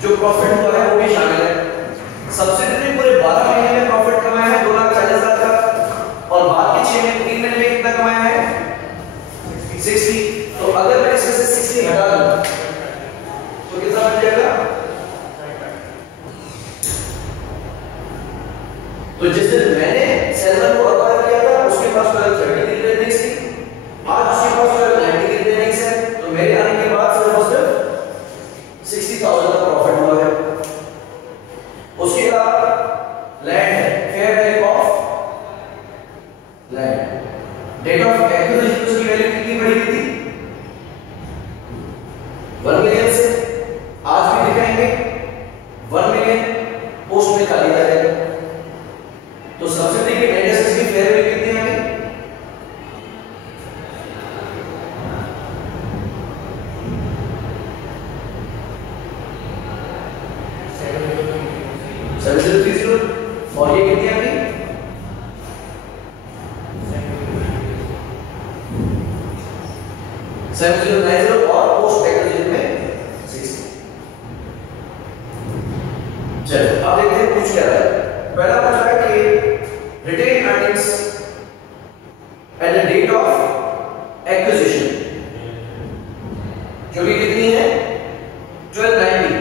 जो प्रॉफिट हुआ है वो भी शामिल है। सब्सिडी ने पूरे 12 महीने में प्रॉफिट कमाया है 2,40,000 का और बाद के 6 महीने 3 महीने में कितना कमाया है? 60। तो अगर मैं इसमें से 60 हटा दूं तो कितना बच जाएगा? तो जिस दिन मैंने सैलमन को अक्वायर किया था उसके पास 1230 की रेटिंग्स थी, आज उसके पास 1290 की रेटिंग्स है। तो मेरे आने के बाद सिर्फ 60,000 का प्रॉफिट हुआ है। उसके बाद लैंड है, fair value of land. Date of acquisition उसकी वैल्यू कितनी बढ़ी हुई थी? 1 मिलियन से। आज भी दिखाएंगे 1 मिलियन पोस्ट में खाली आ जाएगा। तो सब्सिडी के नेट एसेट्स की फेयर वैल्यू कितनी आ गई? और ये कितनी आ गई? 7090 और पोस्ट एक्विजिशन में 60। चलो अब देखते हैं कुछ क्या रहा है। पहला पूछ रहा है कि retain earnings at the date of acquisition जो कि कितनी है? 1290।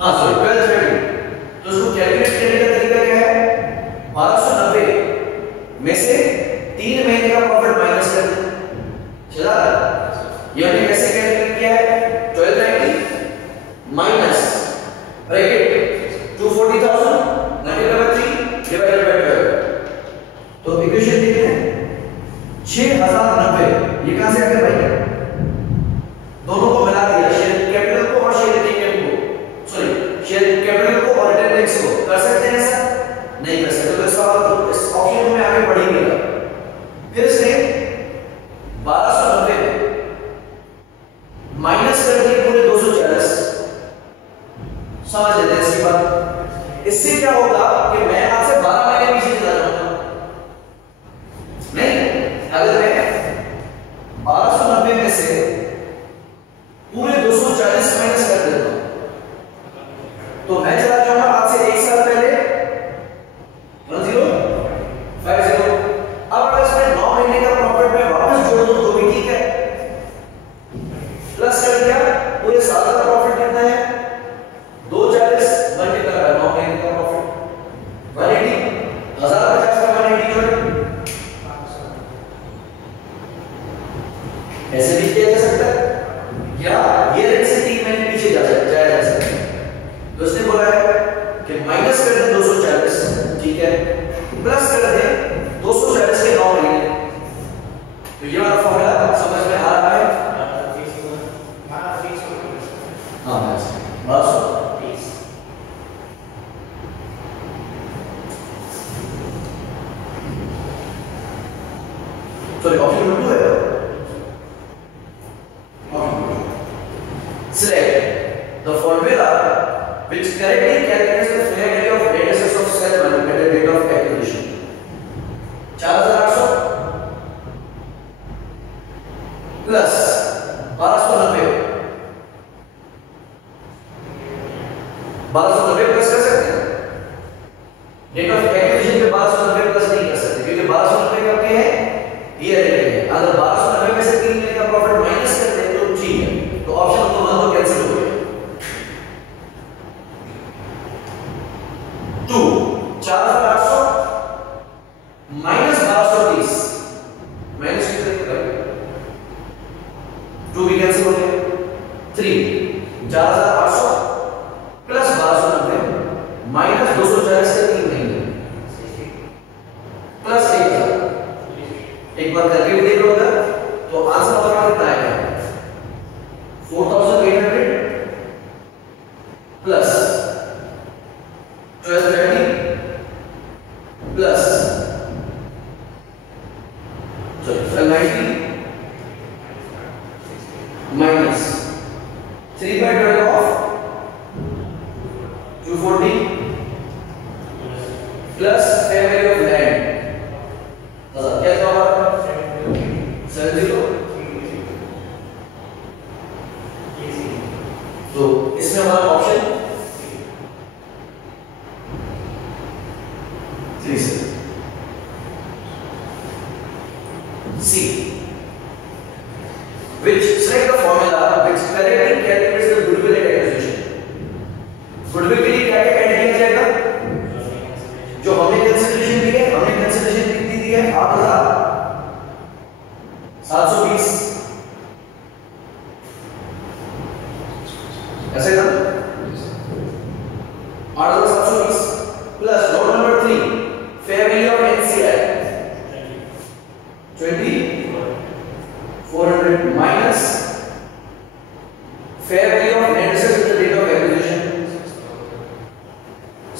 हाँ सॉरी 1230। तो उसको कैलकुलेट करने का तरीका क्या है? 1290 में से 3 महीने का प्रॉफिट माइनस कर दें। चला? ये हमने कैसे कैलकुलेट किया है? 1290 minus bracket 240,000 multiply by 3 divided by 12। तो इक्वेशन देखते हैं 6090। ये कहां से आ गया भाई? दोनों को मिला दिया, शेयर कैपिटल को और शेयर रिटेन को, सॉरी शेयर कैपिटल अगर मैं 1290 में से पूरे 240 माइनस कर देता हूं तो मैं चला जाऊंगा आज से 1 साल पहले 1050। अब अगर इसमें 9 महीने का प्रॉफिट में वापस जोड़ दूं तो भी ठीक है, प्लस कर दिया पूरे साल का प्रॉफिट कितना है 240 मल्टीप्लाई बाय 9 महीने का प्रॉफिट 180 1050 का 180 जोड़े। ऐसे भी किया जा सकता है या ये रेट से 3 महीने पीछे जाया जा सकता है। तो उसने बोला है कि माइनस कर दे 240, ठीक है, प्लस कर दे 240 के 9 महीने। तो ये वाला फॉर्मूला समझ में आ रहा है? हाँ बस तो ऑप्शन नंबर 2 है। Select the formula which correctly calculates the fair value of net assets of cell at the date of acquisition. 4800 plus 1290 plus कर सकते हैं। डेट ऑफ एक्विजिशन पे 1290 प्लस नहीं कर सकते क्योंकि 1290 कब के है ईयर एंड है। अगर 1290 में से 3 महीने का प्रॉफिट माइनस कर दें तो ठीक है, तो ऑप्शन नंबर 1 तो कैंसिल हो गया। 2 4800 माइनस 1230 माइनस कितना निकला 2 भी कैंसिल हो गया। 3 4800 प्लस 1290 माइनस 240 के 3 महीने प्लस 1000। एक बार करके भी देख लो अगर तो आंसर हमारा कितना आएगा 4800 plus 1230 plus 1290 minus 3/12 of 240 plus fair value of land क्या होगा 70। तो इसमें हमारा option 3 C which select the formula which correctly calculates the goodwill at acquisition। Goodwill के लिए क्या क्या ऐड किया जाएगा? जो हमने कंसीडरेशन दी है, हमने कंसीडरेशन कितनी दी है 8720 ऐसे ना 8720 plus note number 3 fair value of NCI 2400 minus fair value of net assets at the date of acquisition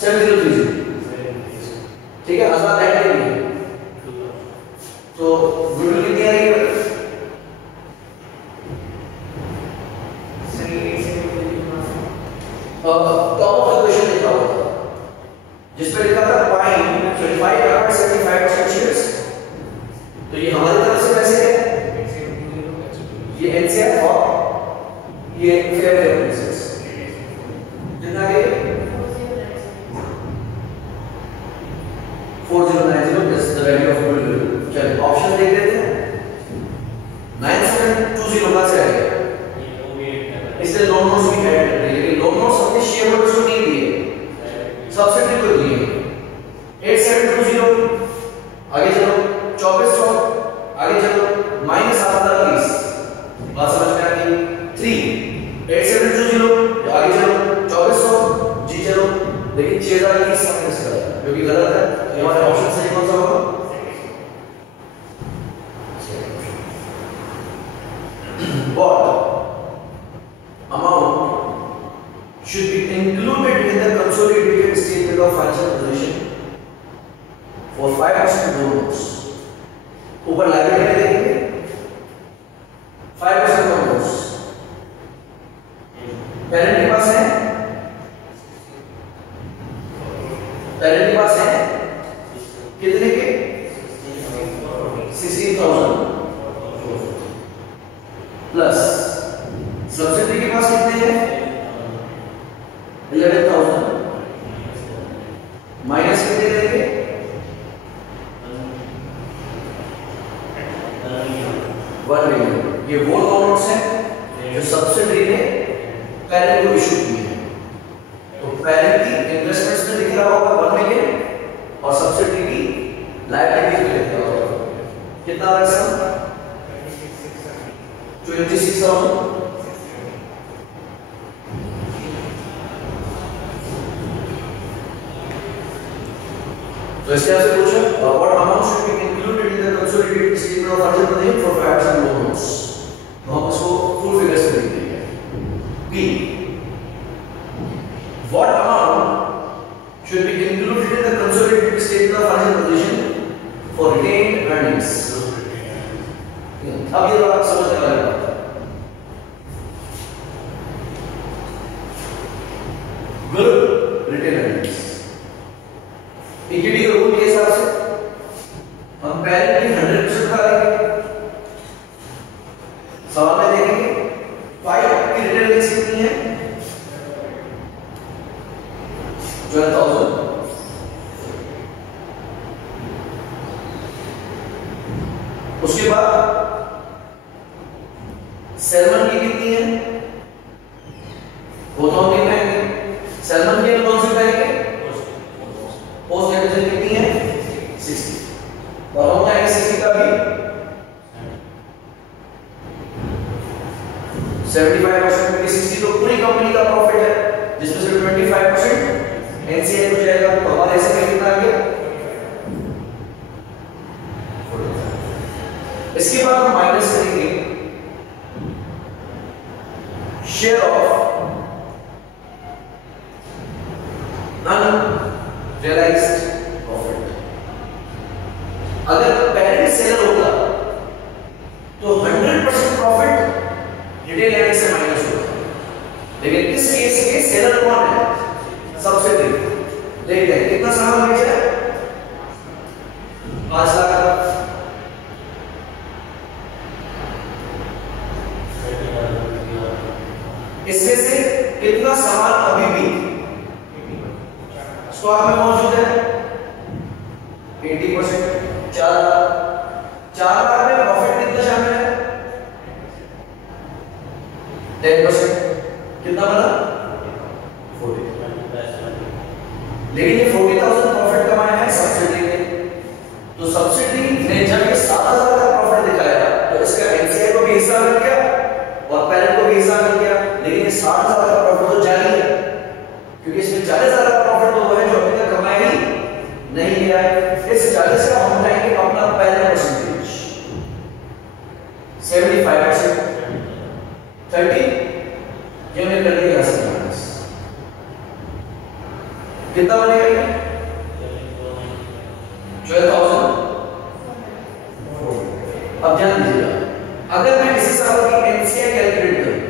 7030। ठीक है, 1000 ऐड करेंगे तो गुडविल कितनी आ रही है टॉप ऑफ द क्वेश्चन लिखा हुआ था जिस पे लिखा था पाइन 25.75% शेयर्स। तो ये हमारी तरफ से पैसे है, ये एनसीआर और ये फेयर वैल्यू ऑफ एसेट्स कितना है 4090 is the value of goodwill। चलिए ऑप्शन देख लेते हैं। 9720 कहां से आएगा? इसलिए लोन नोट्स भी ऐड करते हैं, लेकिन लोन नोट्स अपने शेयर होल्डर्स को नहीं दिए, सब्सिडी को दिए। 8720 आगे चलो 2400 आगे चलो माइनस 8030 बात समझ में आ गई। 3 8720 आगे चलो 2400 जी चलो, लेकिन 6030 माइनस करा जो कि गलत है। हमारा ऑप्शन सही कौन सा होगा? What amount should be included in the consolidated statement of financial position for 5% loan notes? ऊपर लाइब्रेरी में देखेंगे 5% loan notes पेरेंट के पास है, पेरेंट के पास है कितने के 16,000 1 मिलियन। ये वो नोट्स हैं जो सब्सिडरी ने पेरेंट को इशू किए हैं। तो पेरेंट की इन्वेस्टमेंट्स में लिख रहा होगा 1 मिलियन और सब्सिडरी की लायबिलिटीज में लिख रहा होगा कितना पैसा 26,000। तो इसके आपसे पूछा what amount should be included in the consolidated statement of financial position for facts and loans. तो हम इसको फुल फिगर्स में लिख देंगे। Be what amount should be included in the consolidated statement of financial position for retained earnings. अब ये बात समझने वाली बात है। गुड रिटेन्ड अर्निंग्स इक्विटी के रूल के हिसाब से हम पेरेंट की 100% उठा लेंगे। सवाल में देखेंगे 5 की रिटेन अर्निंग्स कितनी है 12,000। उसके बाद सैलमन की कितनी है वो तो हम नहीं कहेंगे। सैलमन की कौन सी कहेंगे पोस्ट एक्विजिशन कितनी है 60 और हम कहेंगे 60 का भी 75% में 60 तो पूरी कंपनी का प्रॉफिट है जिसमें से 25% एनसीआई को जाएगा। तो हमारे ऐसे में कितना आ गया। इसके बाद हम माइनस करेंगे शेयर ऑफ अनरियलाइज्ड प्रॉफिट। अगर पेरेंट सेलर होता तो 100% प्रॉफिट रिटेल अर्निंग्स से माइनस होता, लेकिन इस केस में सेलर कौन है सब्सिडी। देखते हैं कितना सामान बेचा है 5 लाख का। इसमें से कितना सामान अभी भी स्टॉक में मौजूद है 80%। 4 लाख में प्रॉफिट कितना शामिल है 10%। कितना बना 40। लेकिन ये 40,000 प्रॉफिट कमाया है सब्सिडी ने। तो सब्सिडी ने जब ये 7,000 का प्रॉफिट दिखाया तो इसका एनसीआई को भी हिस्सा मिल गया और पेरेंट को भी हिस्सा मिल गया। लेकिन ये 60,000 का प्रॉफिट तो जारी है क्योंकि इसमें 40,000 का प्रॉफिट तो वो है जो अभी तक कमाया ही नहीं गया है। इस 40 का हम कहेंगे अपना पहला परसेंटेज 75%। 30 ये मैं कर दिया माइनस कितना बनेगा ये 12,000। अब ध्यान दीजिएगा अगर मैं इसी साल की एनसीआई कैलकुलेट करूं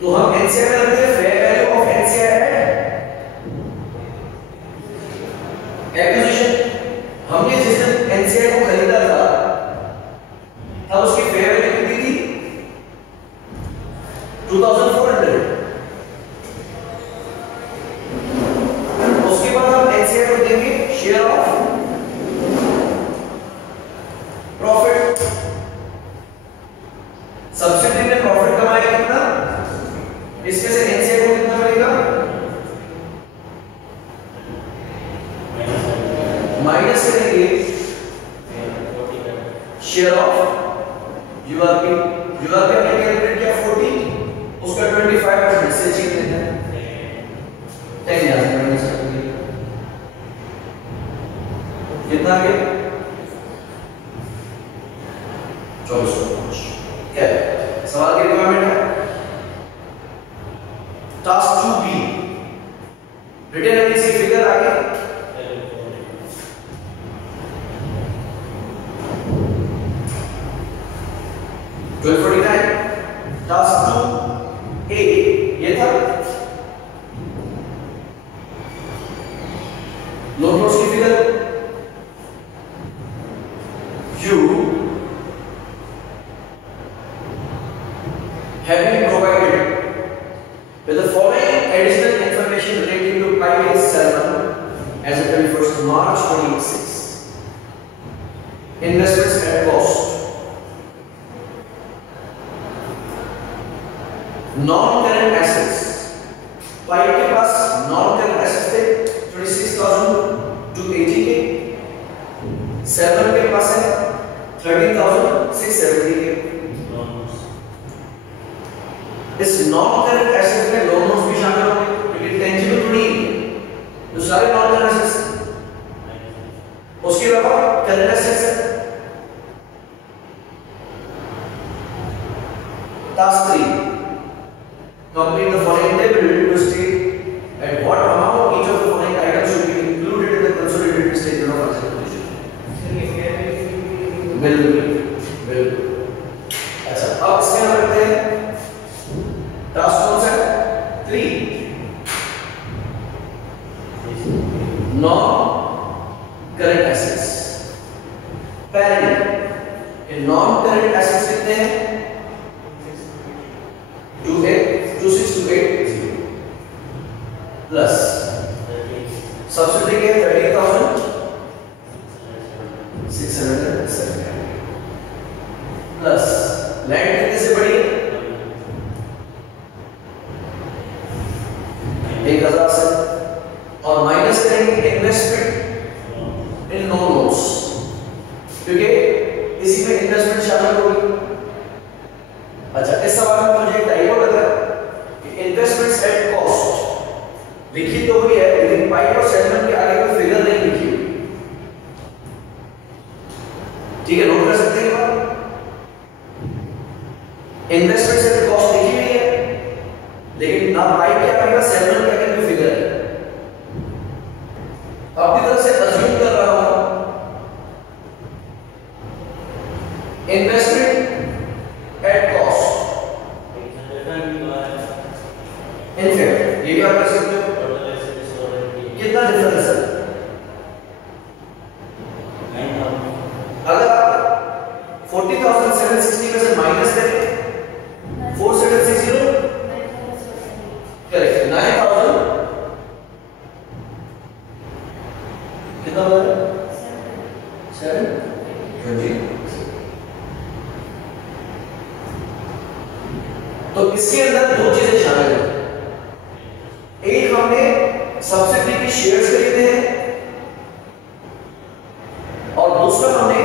तो हम एनसीआई में रखते हैं fair value of NCI acquisition. हमने जिस दिन एनसीआई को खरीदा था तब उसकी फेयर वैल्यू कितनी थी 2400। उसके बाद हम एनसीआई को देंगे शेयर ऑफ प्रॉफिट। सब्सिडी ने प्रॉफिट कमाया कितना इसमें से एनसीआई को कितना मिलेगा माइनस करेंगे शेयर ऑफ यूआरपी। यूआरपी हमने कैलकुलेट किया 40 उसका 25% से छीन लेते हैं 10 यहां से माइनस कर देंगे कितना आ गया 2405। क्या है सवाल की रिक्वायरमेंट है टास्क 2B रिटेन अर्निंग्स की फिगर आ गई। टास्क 2A ये था लोन नोट्स की figure you have been provided with the following additional information relating to Pioneer Salmon as of 31st March 2026. Investments at cost non current assets, pipe के पास non current assets थे 26,280 के, 7 के पास है 13,670 के। इस नॉन करंट एसेट्स में loan notes भी शामिल होंगे क्योंकि टेंजिबल थोड़ी है, तो सारे नॉन करंट एसेट्स। उसके अलावा करंट एसेट्स है। Task 3, complete the following table to state at what amount each of the following items should be included in the consolidated statement of asset position. बिल्कुल। अच्छा, अब इसमें हम करते हैं टास्क कौन सा है? 3, नॉन करंट एसेट्स। पहले नॉन करंट एसेट्स कितने हैं? 26,280 प्लस सब्सिडी के 13,670 प्लस लैंड कितने से बढ़ी? 1,000 से, और माइनस करेंगे इन्वेस्टमेंट इन नो नोट्स क्योंकि इसी में इन्वेस्टमेंट शामिल होगी। अच्छा, इस सवाल में मुझे एक टाइपो लग रहा है कि इन्वेस्टमेंट्स एट कॉस्ट लिखी तो हुई है लेकिन पाइप और सेगमेंट के आगे कोई फिगर नहीं लिखी हुई। ठीक है, नोट कर सकते हैं बात? इन्वेस्टमेंट्स एट कॉस्ट लिखी हुई है लेकिन ना पाइप के आगे ना सेगमेंट के आगे कोई फिगर है। अपनी तरफ से अज्यूम कर रहा हूं इन्वेस्टमेंट एट कॉस्ट इनफैक्ट ये भी आप कर सकते हो। कितना डिफरेंस है? अगर आप 40,760 में से माइनस करें 4760 करेक्ट 9,000 कितना बना? 720। तो इसके अंदर दो चीजें शामिल हैं। एक, हमने सब्सिडी के शेयर्स खरीदे हैं और दूसरा हमने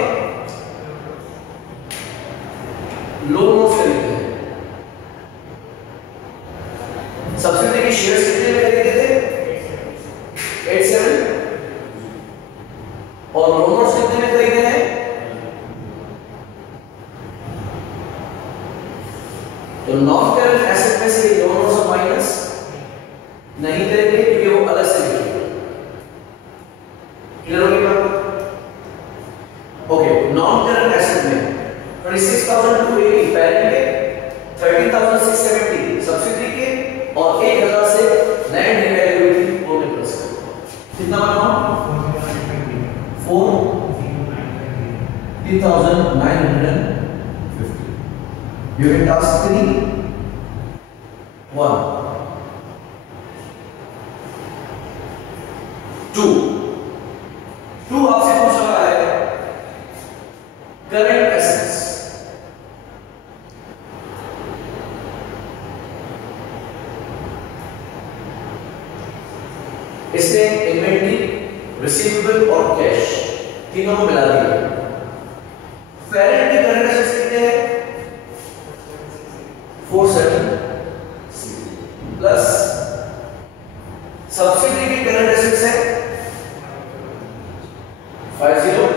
लोन नोट्स खरीदे हैं। सब्सिडी के शेयर्स कितने में खरीदे थे? 87 और लोन नोट्स कितने में खरीदे हैं? तो नॉन करंट एसेट में से लोन नोट्स माइनस नहीं करेंगे क्योंकि वो अलग से लिखेंगे। क्लियर हो गया? ओके, नॉन करंट एसेट में 26,280 पैरेंट के, 13,670 सब्सिडी के और 1,000 से लैंड रिवैल्यूएबिलिटी वो में प्लस करो। कितना बनाओ? 4,950। You can task 3 1 2 आपसे पूछ रहा है करंट एसेट्स। इसने इन्वेंटरी, रिसीवेबल और कैश तीनों को मिला दिया। पेरेंट की करंट एसेट्स कितने हैं? 4,760 प्लस सब्सिडी की करंट एसेट्स है 50।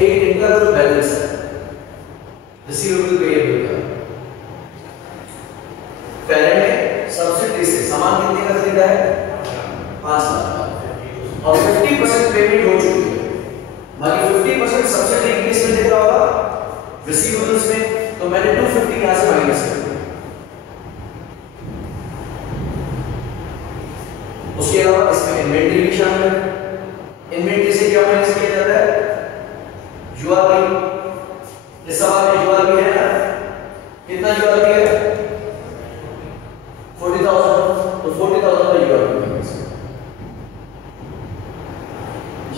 एक इनका जो बैलेंस है रिसीवेबल पेएबल का, पेरेंट ने सब्सिडी से सामान कितने का खरीदा है? 5 लाख और 50% पेमेंट हो चुकी है। बाकी 50% सब्सिडी किस में दिख रहा होगा? रिसीवेबल्स में। तो मैंने 250 यहां से माइनस कर दिया। उसके अलावा इसमें इन्वेंटरी भी शामिल है। इन्वेंटरी से क्या माइनस किया जाता है? यूआरपी। इस सवाल में यूआरपी है ना? कितना यूआरपी है? 40,000। तो 40,000 का यूआरपी माइनस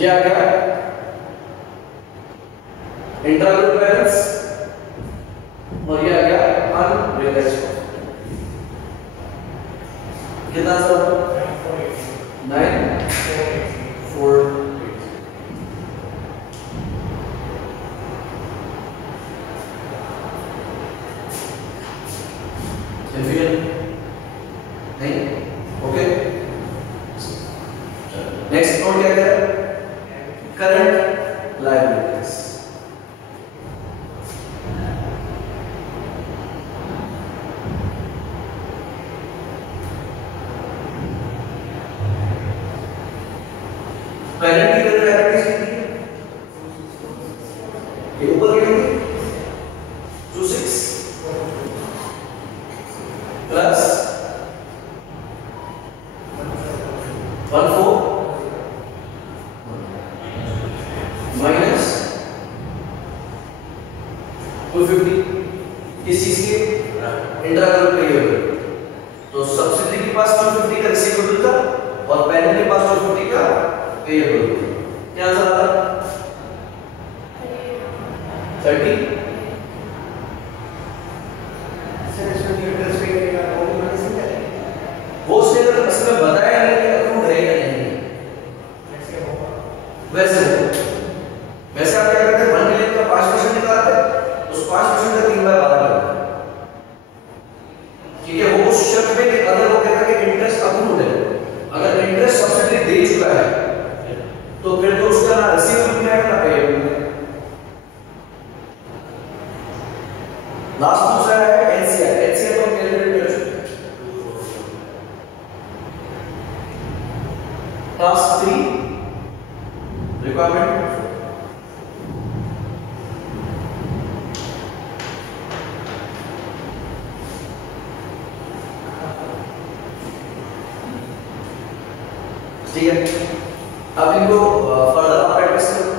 ये आ गया। इंट्राग्रुप बैलेंस, और ये आ गया अनरियलाइज्ड प्रॉफिट। कितना सर? 948। कंफ्यूजन नहीं? ओके, नेक्स्ट नोट क्या है? Current liabilities. पेरेंट की करंट लायबिलिटीज कितनी है? ये ऊपर कितनी? 26 प्लस 14 माइनस 250। किस चीज के? Intragroup payable. तो सब्सिडी के पास 250 का रिसीवेबल था और पेरेंट के पास 250 का पेएबल था। क्या आंसर आता? 30। वो उसने इसमें बताया नहीं कि अप्रूव है या नहीं। वैसे आप क्या करते हैं? 1 मिलियन का 5% निकालते हैं, उस 5% का 3 बाय 12 करते हैं। ठीक है, वो उस शर्त में कि अगर वो कहता है कि इंटरेस्ट अप्रूव्ड है, अगर इंटरेस्ट सब्सिडी दे चुका है तो फिर तो उसका ना रिसीवेबल में आएगा ना पेएबल में। लास्ट दूसरा है एनसीआर। एनसीआर तो हम कैलकुलेट कर चुके हैं। टास्क 3 रिक्वायरमेंट ठीक है। अब इनको फर्दर आप प्रैक्टिस करो।